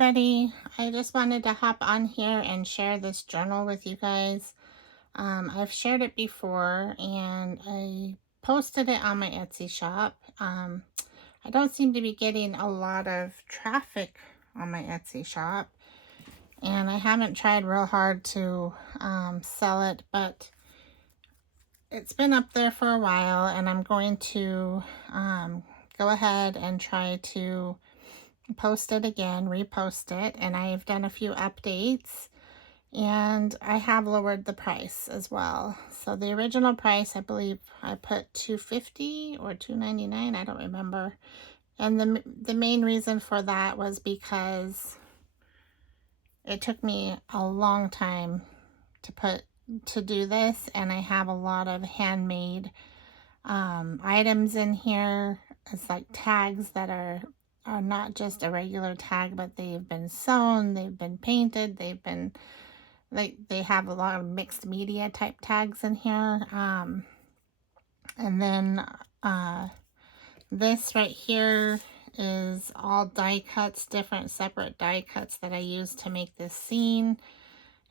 everybody. I just wanted to hop on here and share this journal with you guys. I've shared it before and I posted it on my Etsy shop. I don't seem to be getting a lot of traffic on my Etsy shop, and I haven't tried real hard to sell it, but it's been up there for a while, and I'm going to go ahead and try to post it again, repost it, and I've done a few updates, and I have lowered the price as well. So the original price, I believe I put 250 or 299, I don't remember. And the main reason for that was because it took me a long time to do this, and I have a lot of handmade items in here. It's like tags that are not just a regular tag, but they've been sewn, they've been painted, they've been like, they have a lot of mixed media type tags in here. And then this right here is all die cuts, different separate die cuts that I used to make this scene.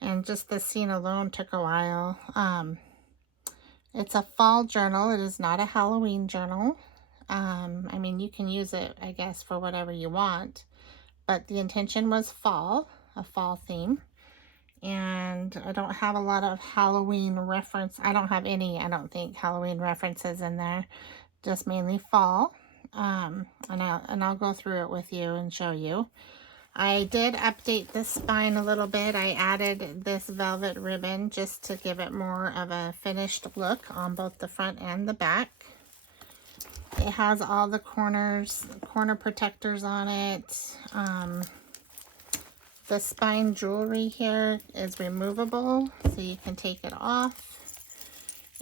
And just this scene alone took a while. It's a fall journal. It is not a Halloween journal. I mean, you can use it, I guess, for whatever you want, but the intention was fall, a fall theme. And I don't have a lot of Halloween reference. I don't have any, I don't think, Halloween references in there, just mainly fall. And I'll go through it with you and show you. I did update the spine a little bit. I added this velvet ribbon just to give it more of a finished look on both the front and the back. It has all the corner protectors on it. The spine jewelry here is removable, so you can take it off.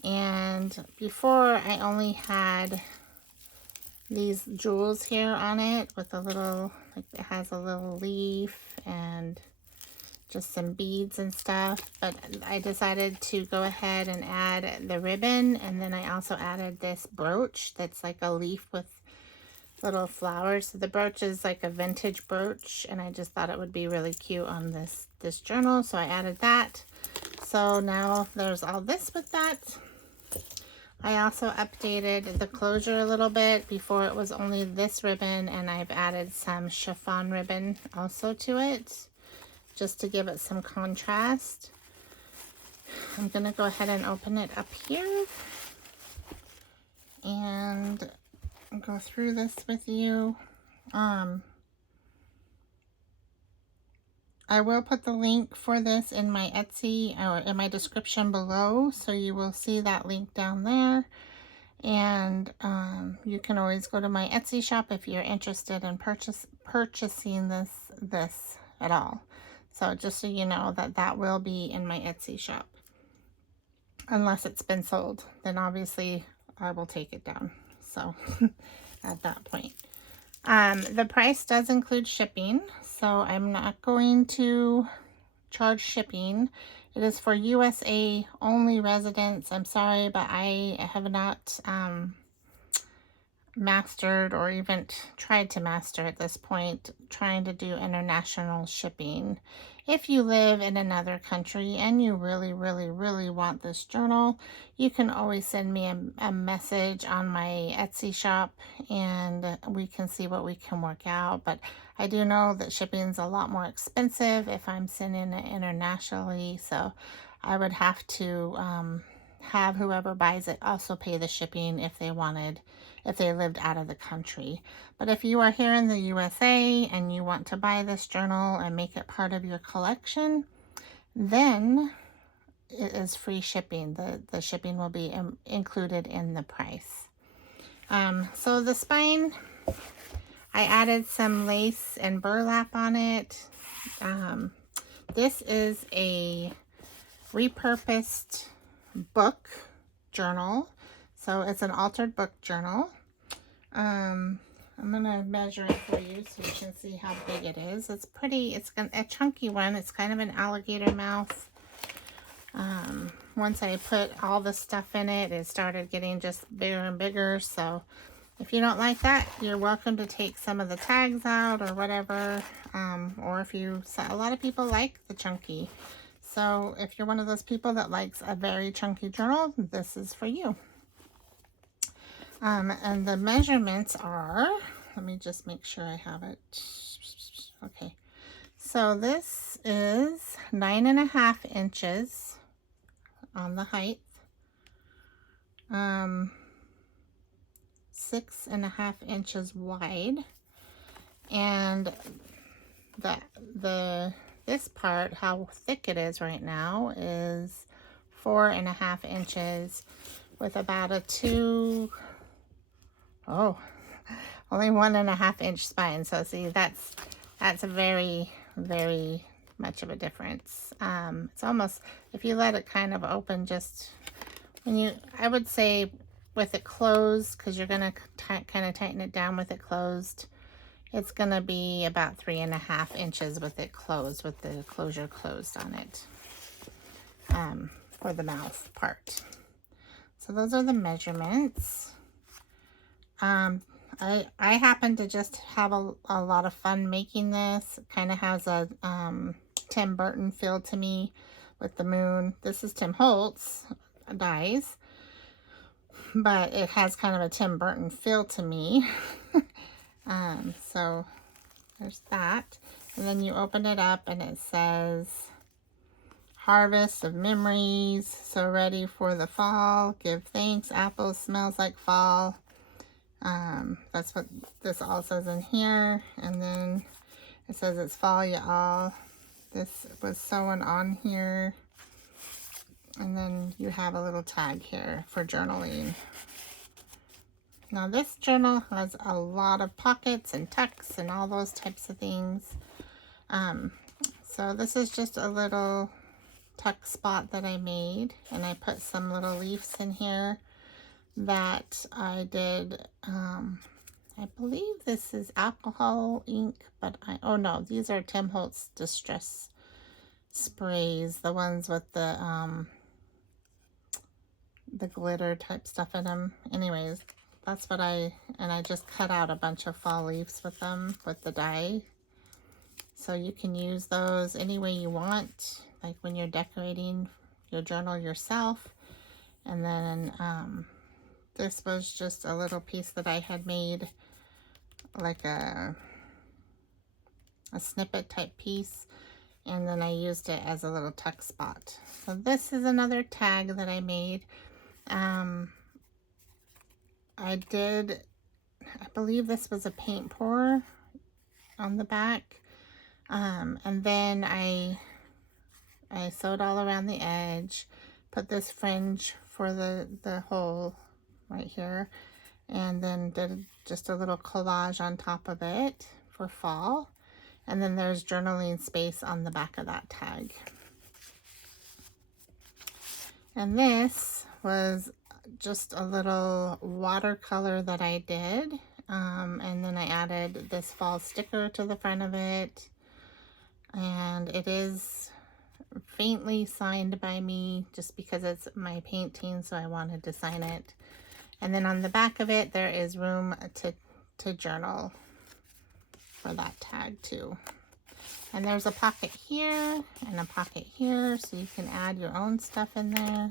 And before, I only had these jewels here on it with a little, like, it has a little leaf and just some beads and stuff, but I decided to go ahead and add the ribbon, and then I also added this brooch that's like a leaf with little flowers. So the brooch is like a vintage brooch, and I just thought it would be really cute on this journal, so I added that. So now there's all this with that. I also updated the closure a little bit. Before it was only this ribbon, and I've added some chiffon ribbon also to it, just to give it some contrast. I'm gonna go ahead and open it up here and go through this with you. I will put the link for this in my Etsy or in my description below, so you will see that link down there. And you can always go to my Etsy shop if you're interested in purchasing this at all. So just so you know that will be in my Etsy shop. Unless it's been sold, then obviously I will take it down. So at that point. The price does include shipping, so I'm not going to charge shipping. It is for USA only residents. I'm sorry, but I have not mastered or even tried to master at this point trying to do international shipping. If you live in another country and you really want this journal, you can always send me a message on my Etsy shop and we can see what we can work out. But I do know that shipping is a lot more expensive if I'm sending it internationally, so I would have to have whoever buys it also pay the shipping if they lived out of the country. But if you are here in the USA and you want to buy this journal and make it part of your collection, then it is free shipping. The shipping will be included in the price. So the spine, I added some lace and burlap on it. This is a repurposed book journal, so it's an altered book journal. I'm gonna measure it for you so you can see how big it is. It's pretty, it's a chunky one. It's kind of an alligator mouth. Once I put all the stuff in it, it started getting just bigger and bigger, so If you don't like that, you're welcome to take some of the tags out or whatever. Or if you, a lot of people like the chunky. So if you're one of those people that likes a very chunky journal, this is for you. And the measurements are, let me just make sure I have it. Okay. So this is 9.5 inches on the height. 6.5 inches wide, and this part, how thick it is right now, is 4.5 inches with about a only 1.5 inch spine. So see, that's a very, very much of a difference. It's almost, if you let it kind of open, just I would say with it closed, because you're gonna kind of tighten it down with it closed, it's gonna be about 3.5 inches with it closed, with the closure closed on it, for the mouth part. So those are the measurements. I happen to just have a lot of fun making this. It kind of has a Tim Burton feel to me with the moon. This is Tim Holtz dies, but it has kind of a Tim Burton feel to me. So there's that. And then you open it up and it says harvest of memories, so ready for the fall, give thanks, apple smells like fall. That's what this all says in here. And then it says it's fall, y'all. This was sewn on here. And then you have a little tag here for journaling. Now this journal has a lot of pockets and tucks and all those types of things. So this is just a little tuck spot that I made, and I put some little leaves in here that I did. I believe this is alcohol ink, but oh no, these are Tim Holtz Distress sprays, the ones with the glitter type stuff in them. Anyways, that's what I just cut out a bunch of fall leaves with them, with the dye. So you can use those any way you want, like when you're decorating your journal yourself. And then this was just a little piece that I had made, like a snippet type piece, and then I used it as a little tuck spot. So this is another tag that I made. I believe this was a paint pour on the back, and then I sewed all around the edge, put this fringe for the hole right here, and then did just a little collage on top of it for fall. And then there's journaling space on the back of that tag. And this was just a little watercolor that I did. And then I added this fall sticker to the front of it. And it is faintly signed by me just because it's my painting, so I wanted to sign it. And then on the back of it, there is room to journal for that tag too. And there's a pocket here and a pocket here, so you can add your own stuff in there.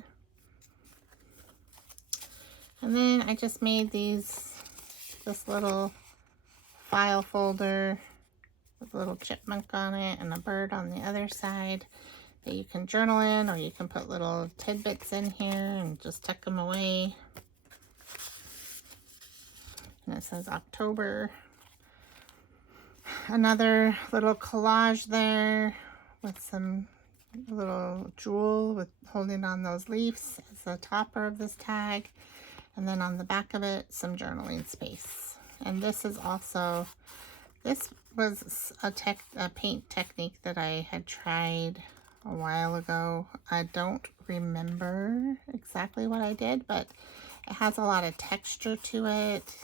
And then I just made this little file folder with a little chipmunk on it and a bird on the other side that you can journal in, or you can put little tidbits in here and just tuck them away. And it says October. Another little collage there with some little jewel with holding on those leaves as the topper of this tag. And then on the back of it, some journaling space. And this is also, this was a paint technique that I had tried a while ago. I don't remember exactly what I did, but it has a lot of texture to it.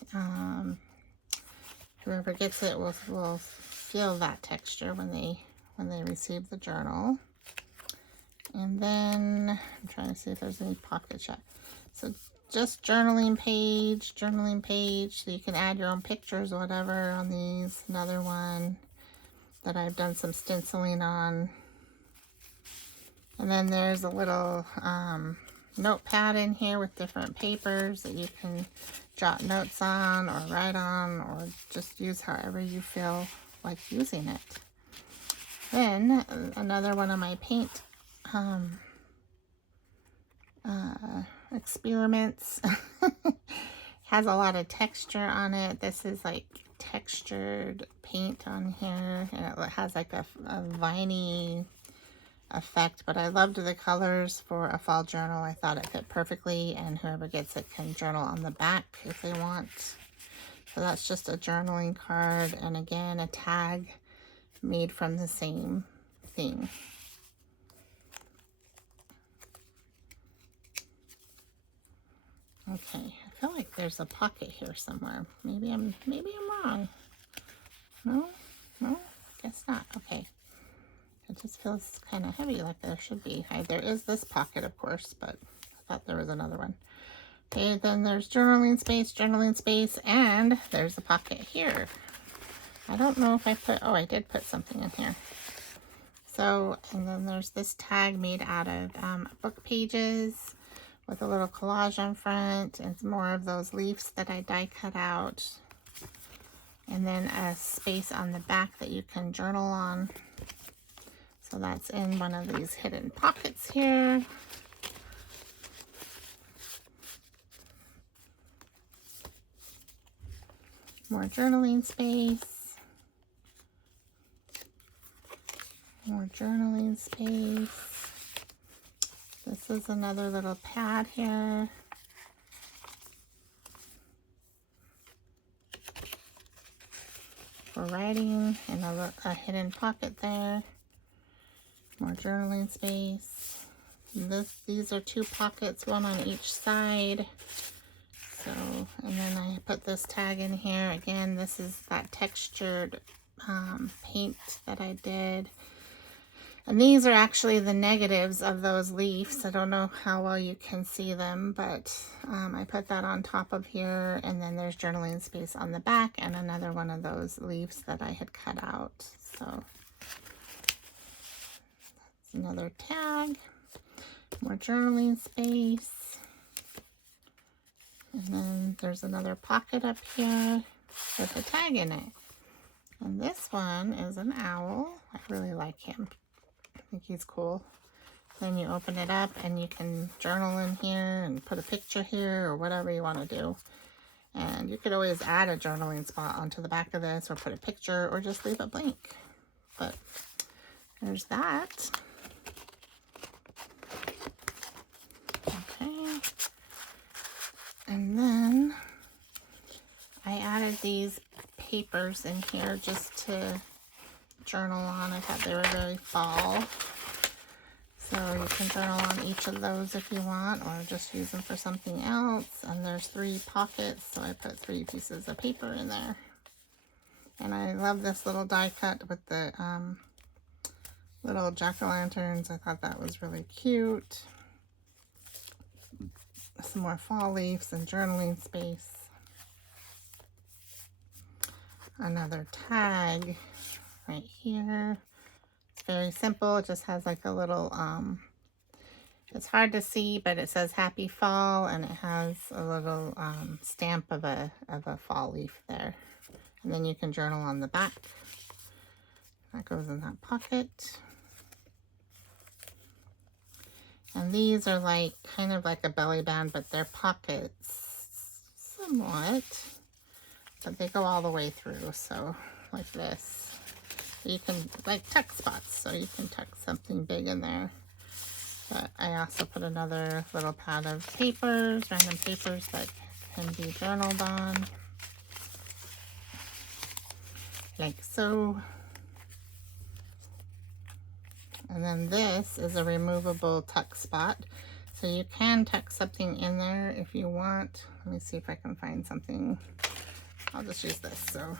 Whoever gets it will feel that texture when they receive the journal. And then I'm trying to see if there's any pockets yet. So just journaling page, so you can add your own pictures or whatever on these. Another one that I've done some stenciling on. And then there's a little notepad in here with different papers that you can jot notes on or write on, or just use however you feel like using it. Then another one of my paint experiments has a lot of texture on it. This is like textured paint on here, and it has like a viney effect, but I loved the colors for a fall journal. I thought it fit perfectly, and whoever gets it can journal on the back if they want. So that's just a journaling card, and again a tag made from the same thing. Okay, I feel like there's a pocket here somewhere. Maybe I'm wrong. No, guess not. Okay. It just feels kind of heavy, like there should be. There is this pocket, of course, but I thought there was another one. Okay, then there's journaling space, and there's a pocket here. I don't know if I put, oh, I did put something in here. So, and then there's this tag made out of book pages with a little collage on front, and it's more of those leaves that I die cut out. And then a space on the back that you can journal on. So that's in one of these hidden pockets here. More journaling space. More journaling space. This is another little pad here. For writing, and a hidden pocket there. More journaling space. These are two pockets, one on each side. So, and then I put this tag in here. Again, this is that textured paint that I did. And these are actually the negatives of those leaves. I don't know how well you can see them, but I put that on top of here. And then there's journaling space on the back, and another one of those leaves that I had cut out. So another tag, more journaling space, and then there's another pocket up here with a tag in it. And this one is an owl. I really like him. I think he's cool. Then you open it up and you can journal in here and put a picture here or whatever you want to do. And you could always add a journaling spot onto the back of this, or put a picture, or just leave it blank. But there's that. And then I added these papers in here just to journal on. I thought they were very fall. So you can journal on each of those if you want, or just use them for something else. And there's 3 pockets, so I put 3 pieces of paper in there. And I love this little die cut with the little jack-o'-lanterns. I thought that was really cute. Some more fall leaves and journaling space. Another tag right here. It's very simple. It just has like a little, it's hard to see, but it says happy fall, and it has a little stamp of a fall leaf there. And then you can journal on the back. That goes in that pocket. And these are like kind of like a belly band, but they're pockets somewhat, but they go all the way through. So like this, you can like tuck spots, so you can tuck something big in there. But I also put another little pad of papers, random papers that can be journaled on, like so. And then this is a removable tuck spot. So you can tuck something in there if you want. Let me see if I can find something. I'll just use this. So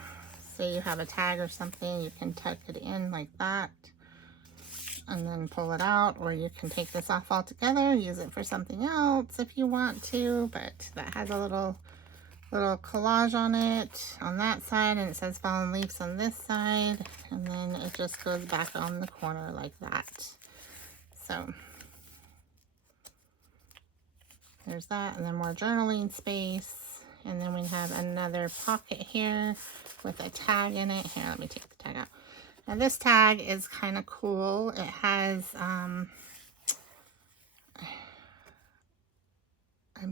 say you have a tag or something, you can tuck it in like that. and then pull it out, or you can take this off altogether, use it for something else if you want to. But that has a little collage on it on that side, and it says fallen leaves on this side, and then it just goes back on the corner like that. So there's that, and then more journaling space, and then we have another pocket here with a tag in it. Here, let me take the tag out. Now this tag is kind of cool. It has I'm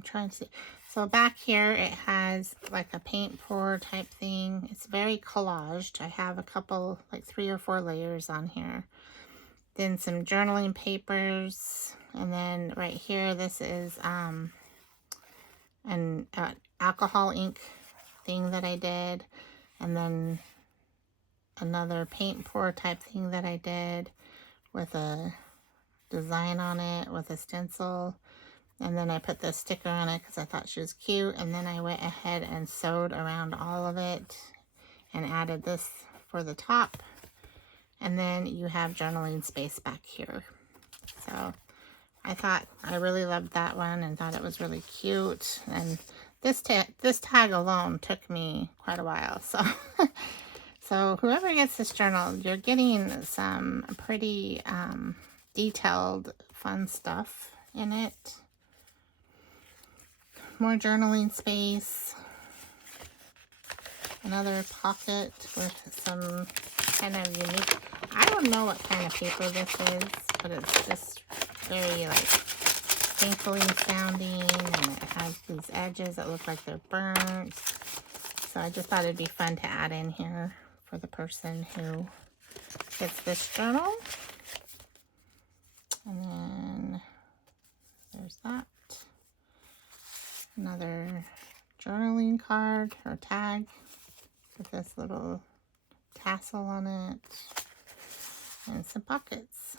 trying to see. So back here it has like a paint pour type thing. It's very collaged. I have a couple, like 3 or 4 layers on here. Then some journaling papers, and then right here this is an alcohol ink thing that I did, and then another paint pour type thing that I did with a design on it with a stencil. And then I put the sticker on it because I thought she was cute. And then I went ahead and sewed around all of it and added this for the top. And then you have journaling space back here. So I really loved that one and thought it was really cute. And this tag alone took me quite a while. So, so whoever gets this journal, you're getting some pretty detailed, fun stuff in it. More journaling space. Another pocket with some kind of unique, I don't know what kind of paper this is, but it's just very like crinkly sounding, and it has these edges that look like they're burnt. So I just thought it'd be fun to add in here for the person who gets this journal. And then there's that. Another journaling card or tag with this little tassel on it, and some pockets.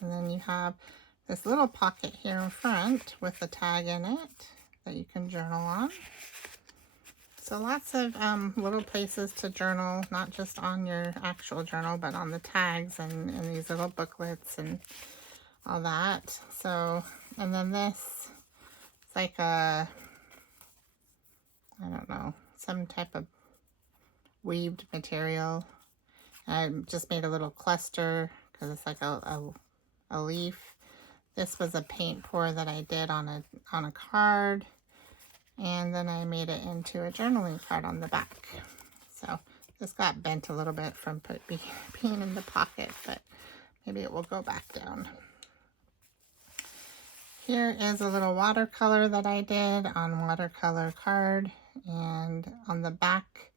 And then you have this little pocket here in front with a tag in it that you can journal on. So lots of little places to journal, not just on your actual journal, but on the tags and these little booklets and all that. So, and then this, it's like a, I don't know, some type of weaved material. I just made a little cluster because it's like a leaf. This was a paint pour that I did on a card, and then I made it into a journaling card on the back. So this got bent a little bit from being in the pocket, but maybe it will go back down. Here is a little watercolor that I did on watercolor card, and on the back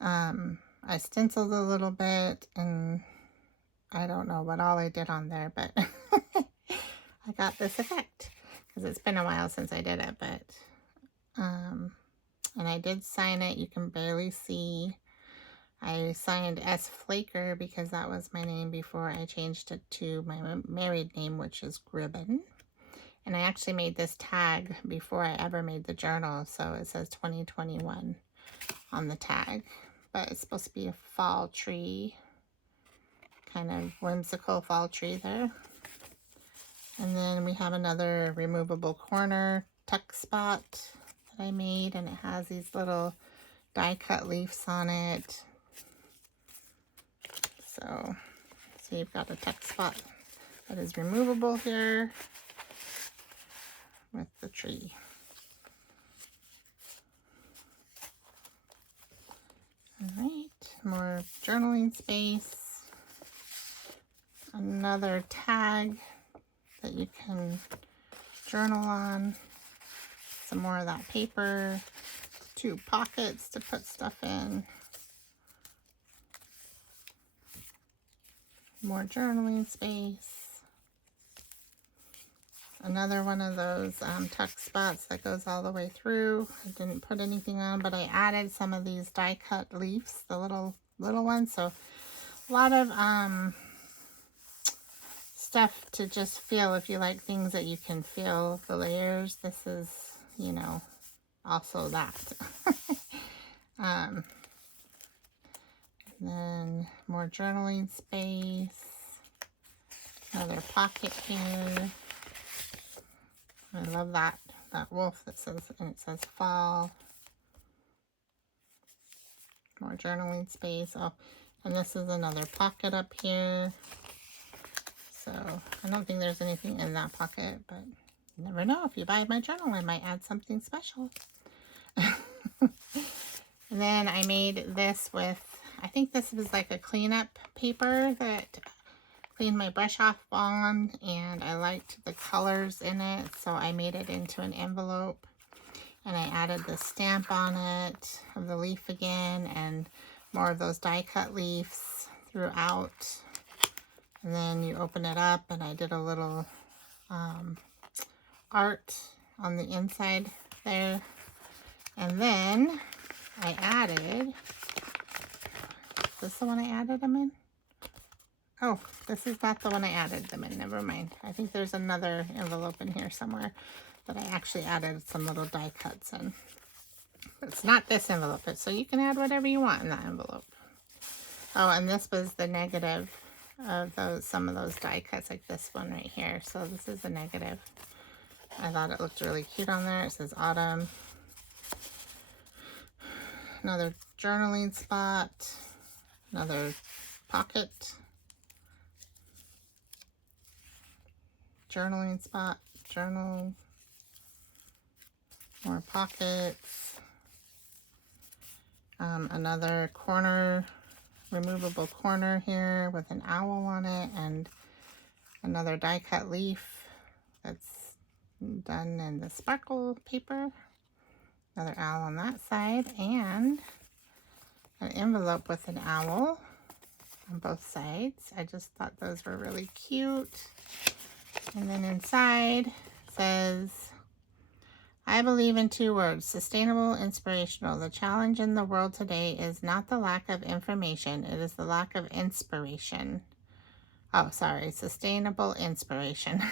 I stenciled a little bit, and I don't know what all I did on there, but I got this effect because it's been a while since I did it. But and I did sign it. You can barely see. I signed S. Flaker because that was my name before I changed it to my married name, which is Gribben. And I actually made this tag before I ever made the journal, so it says 2021 on the tag. But it's supposed to be a fall tree, kind of whimsical fall tree there. And then we have another removable corner tuck spot that I made, and it has these little die cut leaves on it. So you've got a tuck spot that is removable here with the tree. All right, more journaling space. Another tag that you can journal on. Some more of that paper. 2 pockets to put stuff in. More journaling space. Another one of those tuck spots that goes all the way through. I didn't put anything on, but I added some of these die cut leaves, the little ones. So a lot of stuff to just feel. If you like things that you can feel the layers, this is, you know, also that. And then more journaling space. Another pocket here. I love that wolf that says, and it says fall. More journaling space. Oh, and this is another pocket up here. So I don't think there's anything in that pocket, but you never know. If you buy my journal, I might add something special. And then I made this with, I think this was like a cleanup paper that cleaned my brush off on, and I liked the colors in it, so I made it into an envelope, and I added the stamp on it of the leaf again, and more of those die cut leaves throughout. And then you open it up, and I did a little art on the inside there. And then I added, is this the one I added them in? Oh, this is not the one I added them in. Never mind. I think there's another envelope in here somewhere that I actually added some little die cuts in. It's not this envelope, so you can add whatever you want in that envelope. Oh, and this was the negative of those, some of those die cuts, like this one right here. So this is the negative. I thought it looked really cute on there. It says autumn. Another journaling spot. Another pocket. Journaling spot. Journal. More pockets. Another corner, removable corner here with an owl on it, and another die cut leaf that's done in the sparkle paper. Another owl on that side, and an envelope with an owl on both sides. I just thought those were really cute. And then inside says, I believe in 2 words, sustainable, inspirational. The challenge in the world today is not the lack of information, it is the lack of inspiration. Oh, sorry, sustainable inspiration.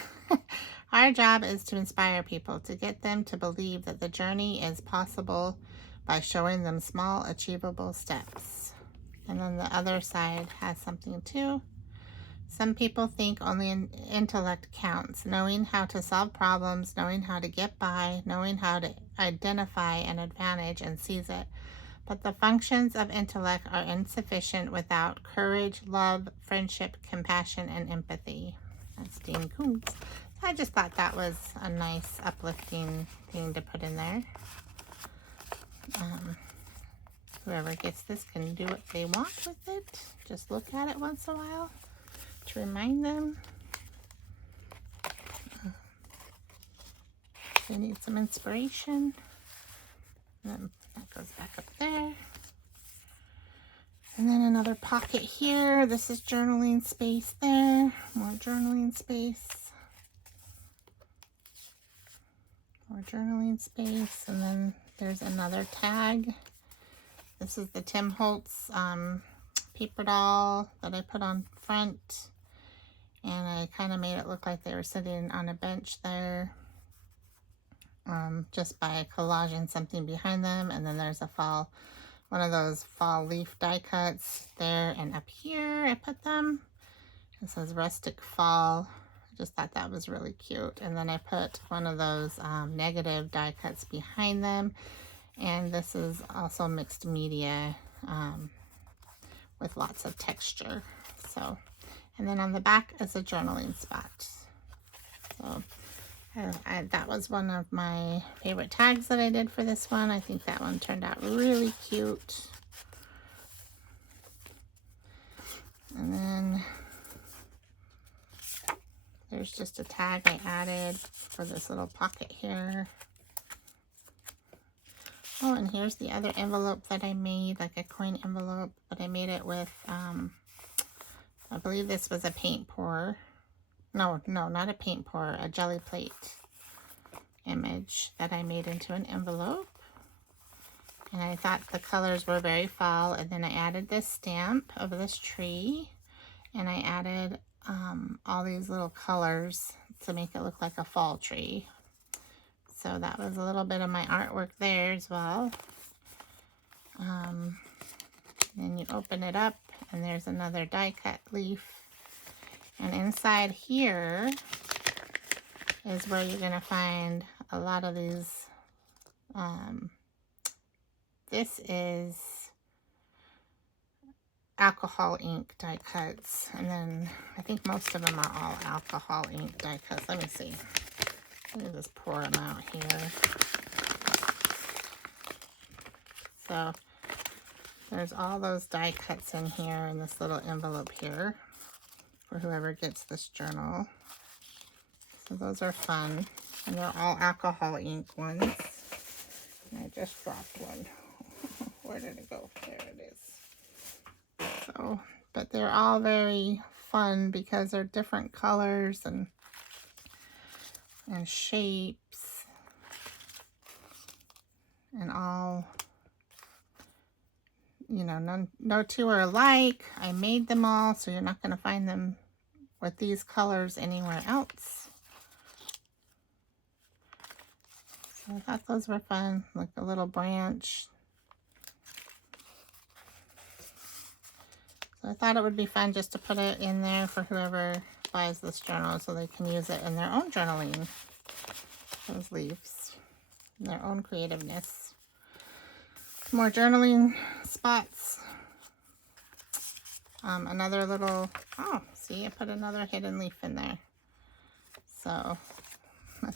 Our job is to inspire people, to get them to believe that the journey is possible by showing them small, achievable steps. And then the other side has something too. Some people think only intellect counts, knowing how to solve problems, knowing how to get by, knowing how to identify an advantage and seize it. But the functions of intellect are insufficient without courage, love, friendship, compassion, and empathy. That's Dean Koontz. I just thought that was a nice, uplifting thing to put in there. Whoever gets this can do what they want with it. Just look at it once in a while to remind them they need some inspiration. And then that goes back up there. And then another pocket here. This is journaling space there. More journaling space. More journaling space. And then there's another tag. This is the Tim Holtz paper doll that I put on front. And I kind of made it look like they were sitting on a bench there. Just by collaging something behind them. And then there's a fall, one of those fall leaf die cuts there, and up here I put them. It says rustic fall. I just thought that was really cute. And then I put one of those negative die cuts behind them. And this is also mixed media with lots of texture. So, and then on the back is a journaling spot. So that was one of my favorite tags that I did for this one. I think that one turned out really cute. And then there's just a tag I added for this little pocket here. Oh, and here's the other envelope that I made, like a coin envelope, but I made it with, I believe this was a paint pour. No, not a paint pour, a jelly plate image that I made into an envelope. And I thought the colors were very fall. And then I added this stamp of this tree. And I added all these little colors to make it look like a fall tree. So that was a little bit of my artwork there as well. Then you open it up and there's another die cut leaf. And inside here is where you're going to find a lot of these. This is alcohol ink die cuts, and then I think most of them are all alcohol ink die cuts. Let me see. Let me just pour them out here. So there's all those die cuts in here in this little envelope here for whoever gets this journal. So those are fun, and they're all alcohol ink ones. And I just dropped one. Where did it go? There it is. So, but they're all very fun because they're different colors and shapes, and all, you know, no two are alike. I made them all, so you're not going to find them with these colors anywhere else. So I thought those were fun, like a little branch. So I thought it would be fun just to put it in there for whoever buys this journal so they can use it in their own journaling. Those leaves, and their own creativeness. More journaling spots. Another little, oh, see, I put another hidden leaf in there. So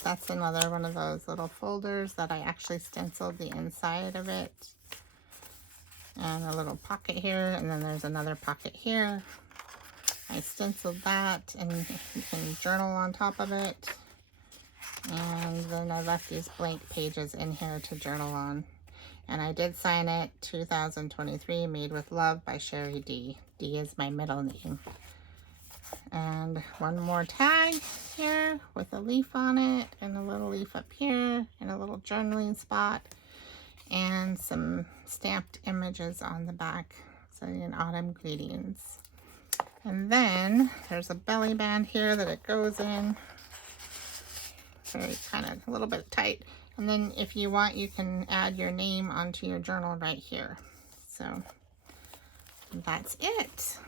that's another one of those little folders that I actually stenciled the inside of it. And a little pocket here, and then there's another pocket here. I stenciled that, and you can journal on top of it. And then I left these blank pages in here to journal on. And I did sign it 2023, Made with Love by Sherry D. D is my middle name. And one more tag here with a leaf on it, and a little leaf up here, and a little journaling spot, and some stamped images on the back, saying autumn greetings. And then there's a belly band here that it goes in. Very kind of a little bit tight. And then if you want, you can add your name onto your journal right here. So that's it.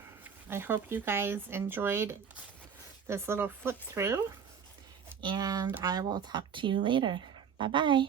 I hope you guys enjoyed this little flip through, and I will talk to you later. Bye-bye.